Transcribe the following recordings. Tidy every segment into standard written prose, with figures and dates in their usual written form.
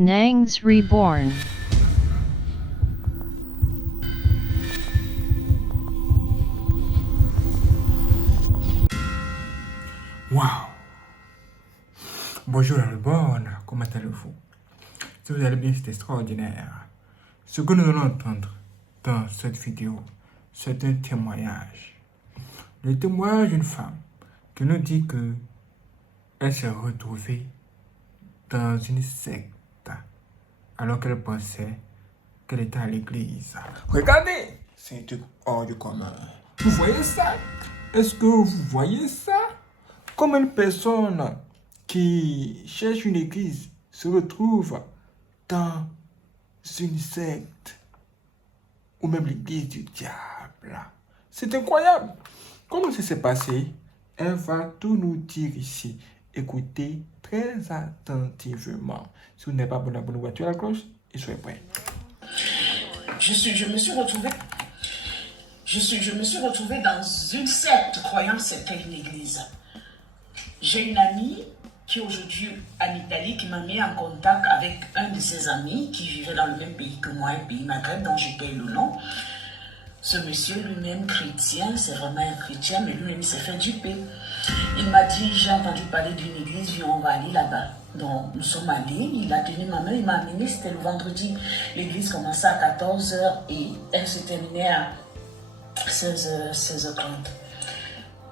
Nangs Reborn. Waouh! Bonjour Reborn, comment allez-vous? Si vous allez bien, c'est extraordinaire. Ce que nous allons entendre dans cette vidéo, c'est un témoignage. Le témoignage d'une femme qui nous dit que elle s'est retrouvée dans une secte alors qu'elle pensait qu'elle était à l'église. Regardez, c'est un truc hors du commun. Vous voyez ça? Est-ce que vous voyez ça? Comme une personne qui cherche une église se retrouve dans une secte ou même l'église du diable. C'est incroyable. Comment ça s'est passé? Elle va tout nous dire ici. Écoutez très attentivement. Si vous n'êtes pas abonné, abonnez-vous à la cloche et soyez prêts. Je me suis retrouvée dans une secte croyant que c'était une église. J'ai une amie qui aujourd'hui en Italie qui m'a mis en contact avec un de ses amis qui vivait dans le même pays que moi, un pays Maghreb dont je paye le nom. Ce monsieur lui-même chrétien, c'est vraiment un chrétien, mais lui-même s'est fait duper. Il m'a dit, j'ai entendu parler d'une église, viens, on va aller là-bas. Donc nous sommes allés, il a tenu ma main, il m'a amené, c'était le vendredi. L'église commençait à 14h et elle se terminait à 16h30.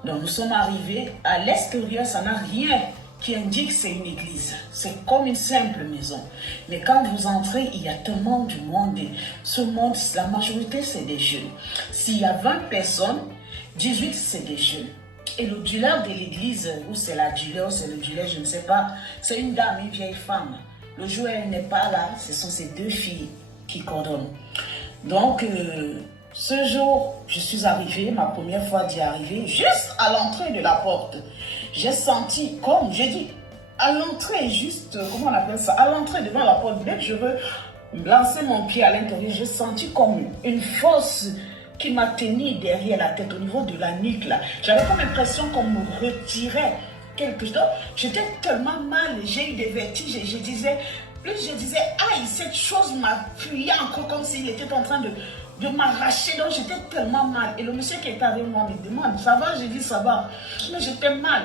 Donc nous sommes arrivés, à l'extérieur, ça n'a rien qui indique que c'est une église. C'est comme une simple maison. Mais quand vous entrez, il y a tellement de monde. Et ce monde, la majorité, c'est des jeunes. S'il y a 20 personnes, 18, c'est des jeunes. Et le dealer de l'église, ou c'est la dealer, ou c'est le dealer, je ne sais pas, c'est une dame, une vieille femme. Le jour où elle n'est pas là, ce sont ces deux filles qui coordonnent. Donc, ce jour, je suis arrivée, ma première fois d'y arriver, juste à l'entrée de la porte. J'ai senti, comme j'ai dit, à l'entrée, juste, comment on appelle ça, à l'entrée devant la porte, dès que je veux lancer mon pied à l'intérieur, j'ai senti comme une force qui m'a tenu derrière la tête, au niveau de la nuque là. J'avais comme l'impression qu'on me retirait quelque chose. J'étais tellement mal, j'ai eu des vertiges et je disais, aïe, cette chose m'appuyait encore comme s'il était en train de m'arracher. Donc j'étais tellement mal. Et le monsieur qui était avec moi me demande, ça va? J'ai dit, ça va. Mais j'étais mal.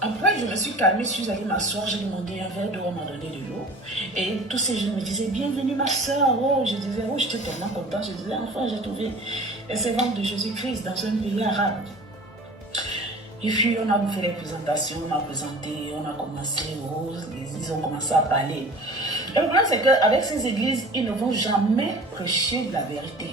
Après, je me suis calmée, je suis allée m'asseoir, j'ai demandé un verre d'eau, on m'a donné de l'eau. Et tous ces jeunes me disaient, bienvenue ma soeur. Oh, je disais, oh, j'étais tellement contente. Je disais, enfin, j'ai trouvé les servantes de Jésus-Christ dans un pays arabe. Et puis, on a fait les présentations, on m'a présenté, on a commencé, oh, ils ont commencé à parler. Et le problème, c'est qu'avec ces églises, ils ne vont jamais prêcher de la vérité.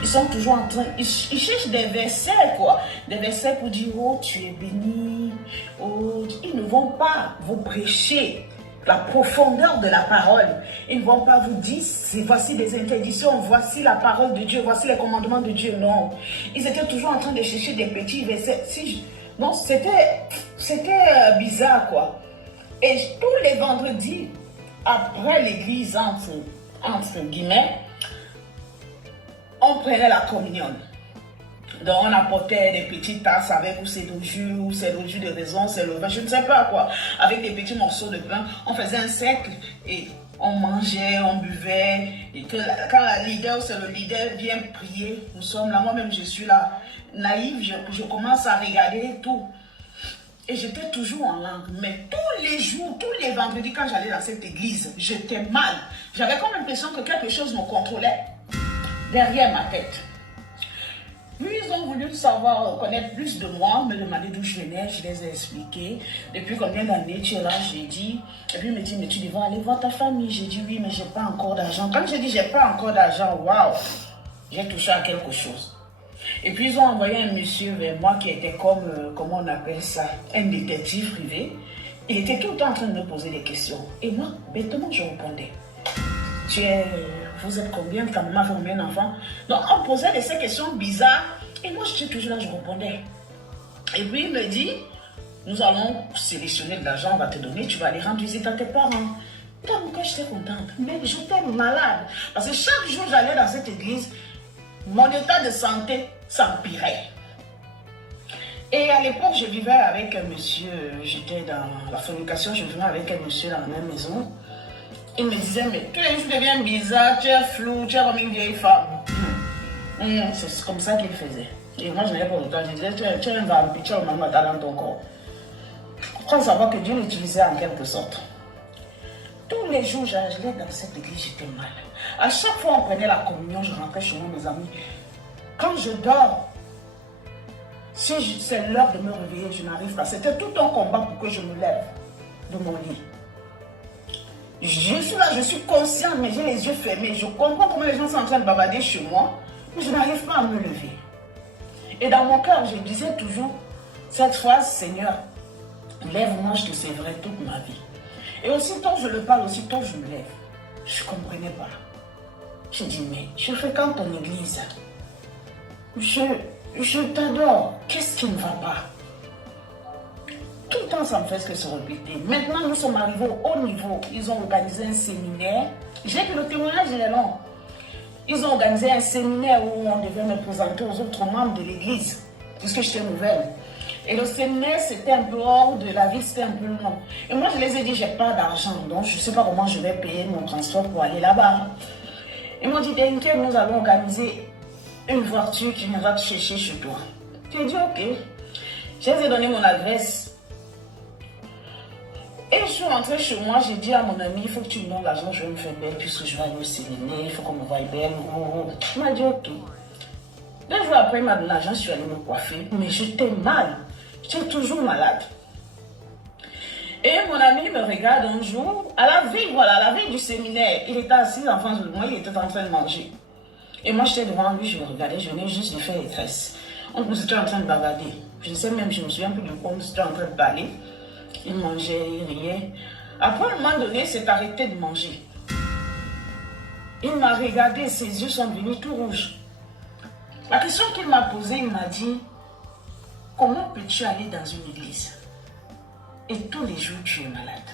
Ils sont toujours en train, ils cherchent des versets, quoi. Des versets pour dire, oh, tu es béni. Oh, ils ne vont pas vous prêcher la profondeur de la parole. Ils ne vont pas vous dire, voici des interdictions, voici la parole de Dieu, voici les commandements de Dieu. Non. Ils étaient toujours en train de chercher des petits versets. Non, c'était bizarre, quoi. Et tous les vendredis, après l'église, entre guillemets, on prenait la communion. Donc on apportait des petites tasses avec ou c'est le jus de raisin, c'est le vin, je ne sais pas quoi, avec des petits morceaux de pain. On faisait un cercle et on mangeait, on buvait. Et quand la leader, c'est le leader, vient prier, nous sommes là, moi-même je suis là, naïve, je commence à regarder tout. Et j'étais toujours en langue. Mais tous les jours, tous les vendredis, quand j'allais dans cette église, j'étais mal. J'avais comme l'impression que quelque chose me contrôlait derrière ma tête. Puis ils ont voulu savoir, connaître plus de moi, me demander d'où je venais, je les ai expliqué. Depuis combien d'années tu es là, j'ai dit. Et puis ils me disent, mais tu devrais aller voir ta famille. J'ai dit oui, mais j'ai pas encore d'argent. Quand j'ai dit j'ai pas encore d'argent, waouh, j'ai touché à quelque chose. Et puis ils ont envoyé un monsieur vers moi qui était comme, comment on appelle ça, un détective privé. Il était tout le temps en train de me poser des questions. Et moi, bêtement, je répondais. Vous êtes combien? Ta maman fait combien d'enfants? Donc on posait ces questions bizarres. Et moi, j'étais toujours là, je répondais. Et puis il me dit, nous allons sélectionner de l'argent, on va te donner, tu vas aller rendre visite à tes parents. Donc j'étais contente. Mais j'étais malade. Parce que chaque jour, j'allais dans cette église, mon état de santé s'empirait. Et à l'époque, je vivais avec un monsieur, j'étais dans la fornication, je vivais avec un monsieur dans la même maison. Il me disait, mais tous les jours tu deviens bizarre, tu es flou, tu es comme une vieille femme. C'est comme ça qu'il faisait. Et moi, je n'avais pas le temps. Je disais, tu es un vampire, tu as le mamata dans ton corps. Quand savoir que Dieu l'utilisait en quelque sorte. Tous les jours, j'allais dans cette église, j'étais mal. À chaque fois, on prenait la communion, je rentrais chez moi, mes amis. Quand je dors, si c'est l'heure de me réveiller, je n'arrive pas. C'était tout un combat pour que je me lève de mon lit. Je suis là, je suis consciente, mais j'ai les yeux fermés. Je comprends comment les gens sont en train de bavarder chez moi, mais je n'arrive pas à me lever. Et dans mon cœur, je disais toujours cette phrase, Seigneur, lève-moi, je te servirai toute ma vie. Et aussitôt je le parle, aussitôt je me lève. Je ne comprenais pas. Je dis, mais je fréquente ton église. Je t'adore. Qu'est-ce qui ne va pas? Tout le temps, ça me fait ce que se répéter. Maintenant, nous sommes arrivés au haut niveau. Ils ont organisé un séminaire. J'ai que le témoignage, il est long. Ils ont organisé un séminaire où on devait me présenter aux autres membres de l'église, puisque j'étais nouvelle. Et le séminaire, c'était un peu hors de la ville, c'était un peu long. Et moi, je les ai dit, j'ai pas d'argent, donc je ne sais pas comment je vais payer mon transport pour aller là-bas. Ils m'ont dit, t'inquiète, nous allons organiser une voiture qui viendra te chercher chez toi. J'ai dit, ok. Je les ai donné mon adresse. Et je suis rentrée chez moi, j'ai dit à mon ami, il faut que tu me donnes l'argent, je vais me faire belle puisque je vais aller au séminaire, il faut qu'on me voie belle. Il m'a dit, ok. 2 jours après, il m'a donné l'argent, je suis allée me coiffer, mais j'étais mal. J'étais toujours malade. Et mon ami me regarde un jour, à la veille, voilà, à la veille du séminaire, il était assis en face de moi, il était en train de manger. Et moi, j'étais devant lui, je le regardais, je venais juste de faire les tresses. On était en train de bavarder. Je sais même, je me souviens plus de quoi on était en train de parler. Il mangeait, il riait. Après, à un moment donné, il s'est arrêté de manger. Il m'a regardé, ses yeux sont devenus tout rouges. La question qu'il m'a posée, il m'a dit, comment peux-tu aller dans une église et tous les jours tu es malade?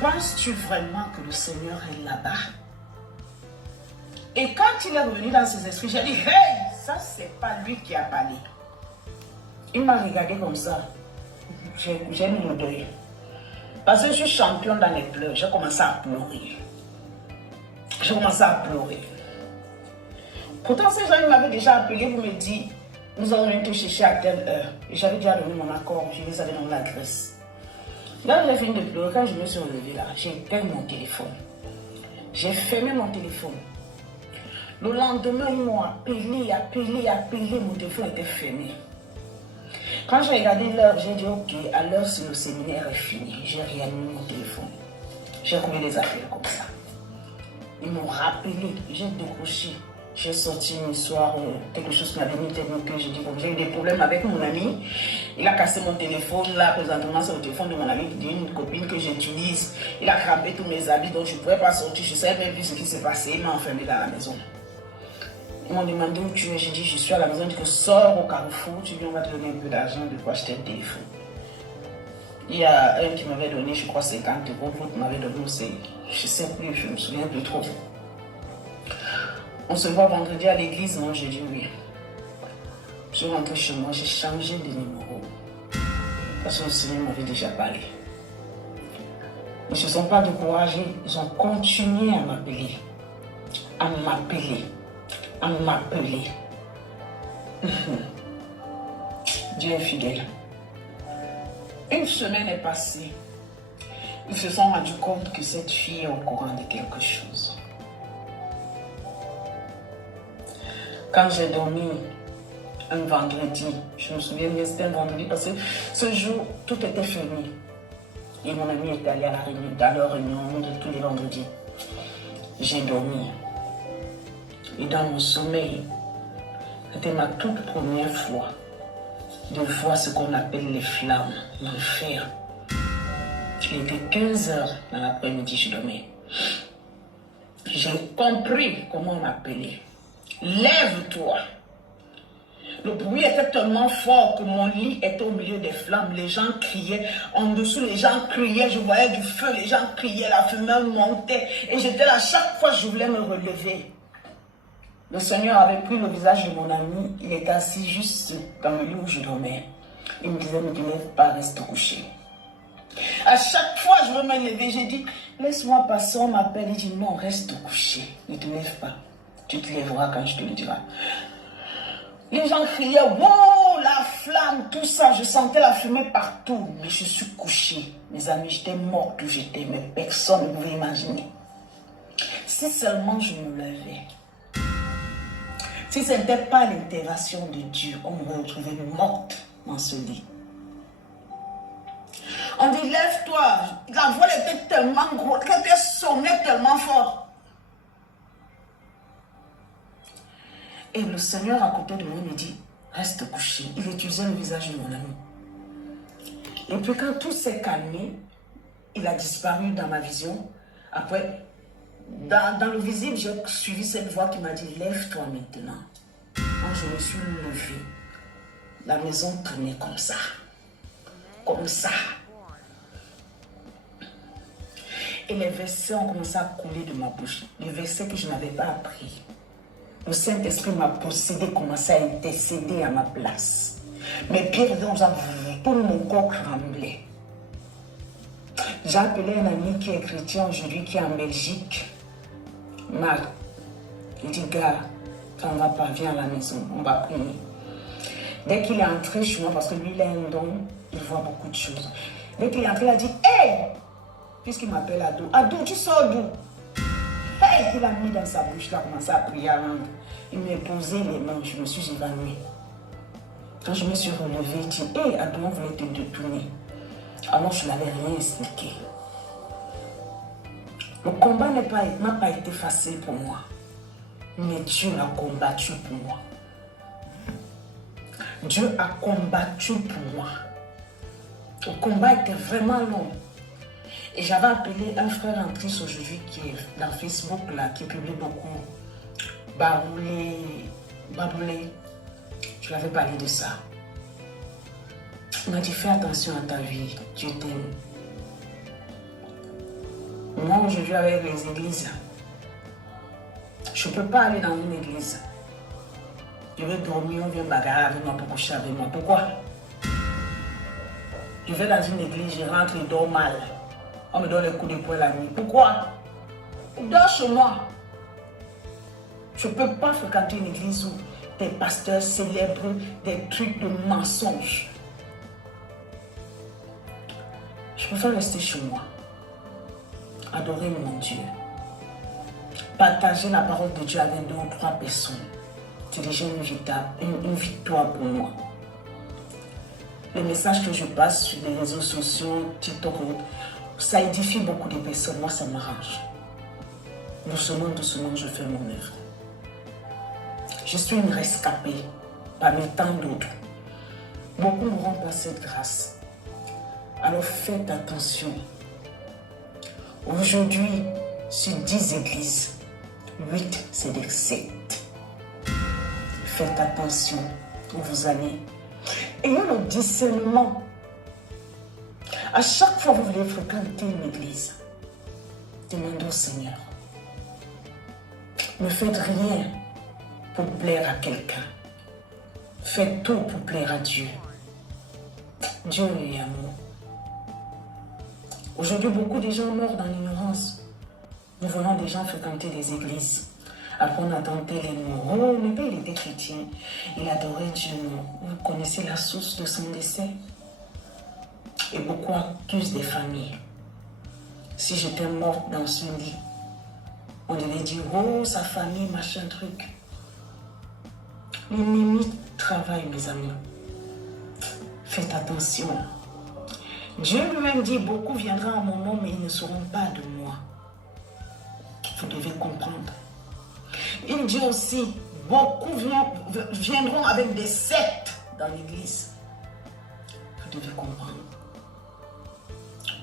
Penses-tu vraiment que le Seigneur est là-bas? Et quand il est revenu dans ses esprits, j'ai dit, hey, ça c'est pas lui qui a parlé. Il m'a regardé comme ça. J'ai mis le deuil. Parce que je suis championne dans les pleurs. J'ai commencé à pleurer. J'ai commencé à pleurer. Pourtant, ces gens m'avaient déjà appelé pour me dire, nous allons venir te chercher à telle heure. Et j'avais déjà donné mon accord, je les avais donné l'adresse. Là, j'ai fini de pleurer. Quand je me suis relevée là, j'ai éteint mon téléphone. J'ai fermé mon téléphone. Le lendemain, ils m'ont appelé, mon téléphone était fermé. Quand j'ai regardé l'heure, j'ai dit ok, à l'heure si le séminaire est fini, j'ai réallumé mon téléphone. J'ai trouvé les appels comme ça. Ils m'ont rappelé, j'ai décroché. J'ai sorti une histoire, quelque chose m'avait mis tellement que j'ai dit bon, j'ai eu des problèmes avec mon ami. Il a cassé mon téléphone, là présentement c'est le téléphone de mon ami, d'une copine que j'utilise. Il a crampé tous mes habits, donc je ne pouvais pas sortir. Je ne savais même plus ce qui s'est passé. Il m'a enfermé dans la maison. Ils m'ont demandé où tu es. J'ai dit, je suis à la maison. Ils m'ont dit que sors au Carrefour. Tu viens, on va te donner un peu d'argent de quoi acheter un téléphone. Il y a un qui m'avait donné, je crois, 50 €. L'autre m'avait donné aussi, je ne sais plus, je me souviens plus trop. On se voit vendredi à l'église. Non, j'ai dit oui. Je suis rentrée chez moi, j'ai changé de numéro. Parce que le Seigneur m'avait déjà parlé. Ils ne se sont pas découragés. Ils ont continué à m'appeler. À m'appeler. À m'appeler. Dieu est fidèle. Une semaine est passée. Ils se sont rendus compte que cette fille est au courant de quelque chose. Quand j'ai dormi un vendredi, je me souviens bien, c'était un vendredi parce que ce jour, tout était fermé. Et mon ami est allé à la réunion de tous les vendredis. J'ai dormi. Et dans mon sommeil, c'était ma toute première fois de voir ce qu'on appelle les flammes, l'enfer. Il était 15 h dans l'après-midi, je dormais. J'ai compris comment on m'appelait. Lève-toi. Le bruit était tellement fort que mon lit était au milieu des flammes. Les gens criaient. En dessous, les gens criaient. Je voyais du feu. Les gens criaient. La fumée montait. Et j'étais là. Chaque fois, je voulais me relever. Le Seigneur avait pris le visage de mon ami. Il était assis juste dans le lit où je dormais. Il me disait, ne te lève pas, reste couché. À chaque fois, je veux me lever, j'ai dit, laisse-moi passer, on m'appelle, il dit, non, reste couché, ne te lève pas. Tu te lèveras quand je te le dirai. Les gens criaient, wow, la flamme, tout ça, je sentais la fumée partout, mais je suis couché. Mes amis, j'étais morte où j'étais, mais personne ne pouvait imaginer. Si seulement je me levais. Si ce n'était pas l'intervention de Dieu, on me retrouvait morte dans ce lit. On dit, lève-toi. La voix était tellement grosse, quelqu'un sonnait tellement fort. Et le Seigneur à côté de moi me dit, reste couché. Il utilisait le visage de mon ami. Et puis quand tout s'est calmé, il a disparu dans ma vision. Après, dans le visible, j'ai suivi cette voix qui m'a dit, lève-toi maintenant. Quand je me suis levée, la maison tournait comme ça. Comme ça. Et les versets ont commencé à couler de ma bouche. Les versets que je n'avais pas appris. Le Saint-Esprit m'a possédé, commençait à intercéder à ma place. Mes pieds faisaient comme ça, tout mon corps tremblait. J'ai appelé un ami qui est chrétien aujourd'hui, qui est en Belgique. Marc. Il dit, gars, quand on va pas, viens à la maison, on va prier. Dès qu'il est entré chez moi, parce que lui, il a un don, il voit beaucoup de choses. Dès qu'il est entré, il a dit, hey! Puisqu'il m'appelle Ado. Ado, tu sors d'où? Hey! Il a mis dans sa bouche, il a commencé à prier à langue. Il m'a posé les mains, je me suis évanouie. Quand je me suis relevée, il dit, hey, Ado, on voulait te détourner. Alors, je n'avais rien expliqué. Le combat n'a pas été facile pour moi. Mais Dieu a combattu pour moi. Dieu a combattu pour moi. Le combat était vraiment long. Et j'avais appelé un frère en Christ aujourd'hui qui est dans Facebook, là, qui publie beaucoup. Baboulé. Je lui avais parlé de ça. Il m'a dit, fais attention à ta vie. Dieu t'aime. Moi, aujourd'hui, avec les églises, je ne peux pas aller dans une église. Je vais dormir, on vient bagarrer avec moi pour coucher avec moi. Pourquoi? Je vais dans une église, je rentre, je dors mal. On me donne les coups de poing la nuit. Pourquoi? Je dors chez moi. Je ne peux pas fréquenter une église où des pasteurs célèbrent des trucs de mensonges. Je préfère rester chez moi. Adorer mon Dieu. Partager la parole de Dieu avec 2 ou 3 personnes. C'est déjà une victoire pour moi. Les messages que je passe sur les réseaux sociaux, TikTok, ça édifie beaucoup de personnes. Moi, ça m'arrange. Doucement, je fais mon œuvre. Je suis une rescapée parmi tant d'autres. Beaucoup n'auront pas cette grâce. Alors faites attention. Aujourd'hui, sur 10 églises, 8 c'est des sectes. Faites attention où vous allez. Ayez le discernement. À chaque fois que vous voulez fréquenter une église, demandez au Seigneur. Ne faites rien pour plaire à quelqu'un. Faites tout pour plaire à Dieu. Dieu est amour. Aujourd'hui, beaucoup de gens meurent dans l'ignorance. Nous voyons des gens fréquenter des églises. Après, on attendait les mots. Oh, mais il était chrétien. Il adorait Dieu. Vous connaissez la source de son décès. Et beaucoup accusent des familles. Si j'étais morte dans ce lit, on devait dire, oh, sa famille, machin truc. L'ennemi travaille, mes amis. Faites attention. Dieu lui-même dit, beaucoup viendront à mon nom, mais ils ne seront pas de moi. Vous devez comprendre. Il dit aussi, beaucoup viendront avec des sectes dans l'église. Vous devez comprendre.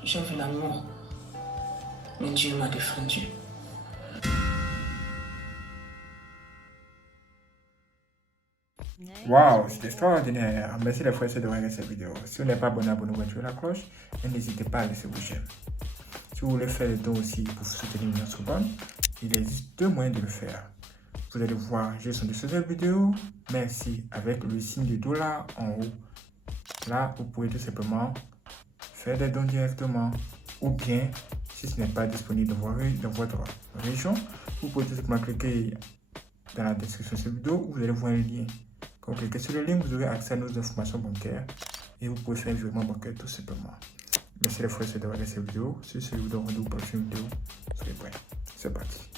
J'ai vu la mort, mais Dieu m'a défendu. Waouh, c'est extraordinaire. Merci les frères de regarder cette vidéo. Si vous n'êtes pas abonné, abonnez-vous, activez la cloche et n'hésitez pas à laisser vos j'aime. Si vous voulez faire le don aussi pour soutenir notre bonne, il existe 2 moyens de le faire. Vous allez voir, j'ai son de cette vidéo. Merci avec le signe de $, en haut. Là, vous pouvez tout simplement faire des dons directement. Ou bien, si ce n'est pas disponible dans votre région, vous pouvez tout simplement cliquer dans la description de cette vidéo où vous allez voir un lien. Quand vous cliquez sur le lien, vous aurez accès à nos informations bancaires et vous pouvez faire un virement bancaire tout simplement. Merci les frères d'avoir regardé cette vidéo. Si c'est vous donne rendez-vous pour la prochaine vidéo, soyez prêts. C'est parti.